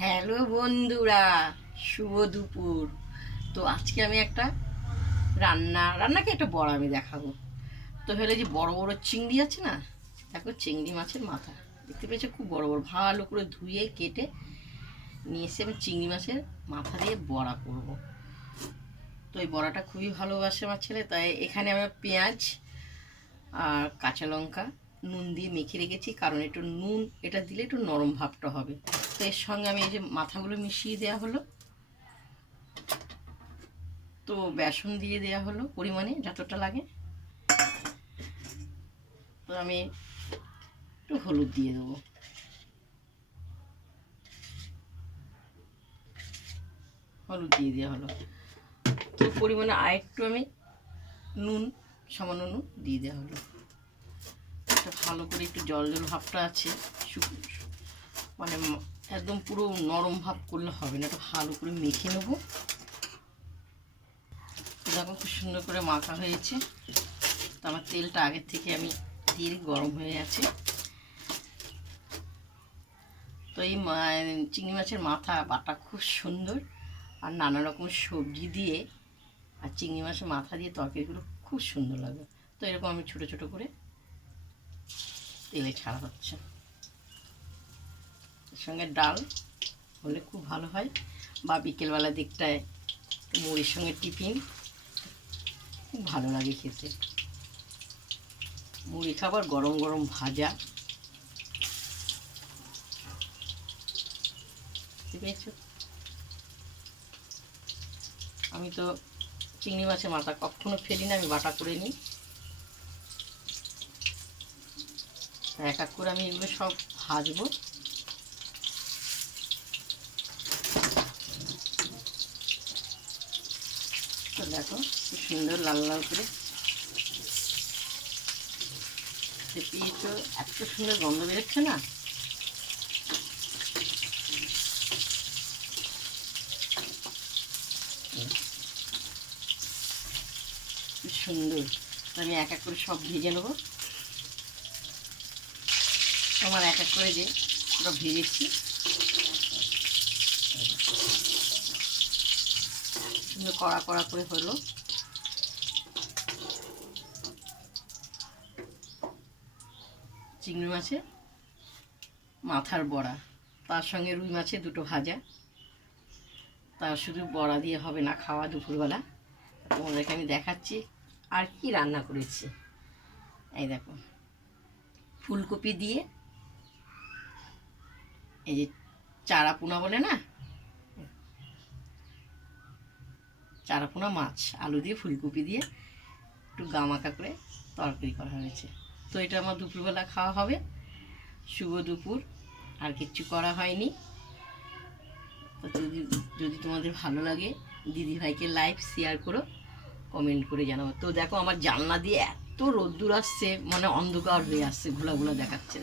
Hello বন্ধুরা, শুভ দুপুর। তো আজকে আমি একটা রান্নাকে একটা বড় আমি দেখাবো। তো হলে যে বড় বড় চিংড়ি আছে না, দেখো চিংড়ি মাছের মাথা দেখতে পেয়েছো, খুব বড় বড়, ভালো করে ধুয়ে কেটে নিয়ে এসে আমি চিংড়ি মাছের মাথা দিয়ে বড়া করব। তো এই বড়াটা খুবই ভালোবাসে আমার ছেলে, তাই এখানে আমি পেঁয়াজ আর কাঁচা লঙ্কা নুন দিয়ে মেখে রেখেছি, কারণ একটু নুন এটা দিলে একটু নরম ভাবটা হবে। তো এর সঙ্গে আমি এই যে মাথাগুলো মিশিয়ে দেওয়া হলো, তো বেসন দিয়ে দেওয়া হলো পরিমাণে যতটা লাগে। তো আমি একটু হলুদ দিয়ে দেবো, হলুদ দিয়ে দেওয়া হলো। তো পরিমাণে আরেকটু আমি নুন, সামান্য নুন দিয়ে দেওয়া হলো। এটা ভালো করে একটু জল জল ভাবটা আছে, মানে একদম পুরো নরম ভাব করলে হবে না, এটা ভালো করে মেখে নেবো। দেখো খুব সুন্দর করে মাখা হয়েছে। তো আমার তেলটা আগের থেকে আমি দিয়ে গরম হয়ে আছে। তো এই চিংড়ি মাছের মাথা বাটা খুব সুন্দর, আর নানা রকম সবজি দিয়ে আর চিংড়ি মাছের মাথা দিয়ে তরকারিগুলো খুব সুন্দর লাগে। তো এরকম আমি ছোটো ছোটো করে তেলে ছাড়া হচ্ছে। এর সঙ্গে ডাল হলে খুব ভালো হয়, বা বিকেলবেলা দিকটায় মুড়ির সঙ্গে টিফিন খুব ভালো লাগে খেতে। মুড়ি খাবার, গরম গরম ভাজা, পেয়েছো। আমি তো চিংড়ি মাছের মাথা কখনো ফেলি না, আমি বাটা করে নিই। এক এক করে আমি এগুলো সব ভাজবো। তো দেখো খুব সুন্দর লাল লাল করে পেয়েছো, এত সুন্দর গন্ধ বেরোচ্ছে না। খুব সুন্দর। আমি এক এক করে সব ভেজে নেবো। তোমার এক এক করে যে পুরো ভেজেছি, সুন্দর কড়া কড়া করে হলো। চিংড়ি মাছের মাথার বড়া, তার সঙ্গে রুই মাছের দুটো ভাজা। তা শুধু বড়া দিয়ে হবে না খাওয়া দুপুরবেলা, তোমাদেরকে আমি দেখাচ্ছি আর কি রান্না করেছি। এই দেখো, ফুলকপি দিয়ে এই যে চারাপোনা বলে না, চারাপোনা মাছ আলু দিয়ে ফুলকপি দিয়ে একটু গামাখা করে তরকারি করা হয়েছে। তো এটা আমার দুপুরবেলা খাওয়া হবে। শুভ দুপুর, আর কিচ্ছু করা হয়নি। তো যদি তোমাদের ভালো লাগে, দিদিভাইকে লাইক শেয়ার করো, কমেন্ট করে জানাবো। তো দেখো আমার জানলা দিয়ে এত রোদ্দুর আসছে, মানে অন্ধকার হয়ে আসছে, ঘোলা ঘোলা দেখাচ্ছে।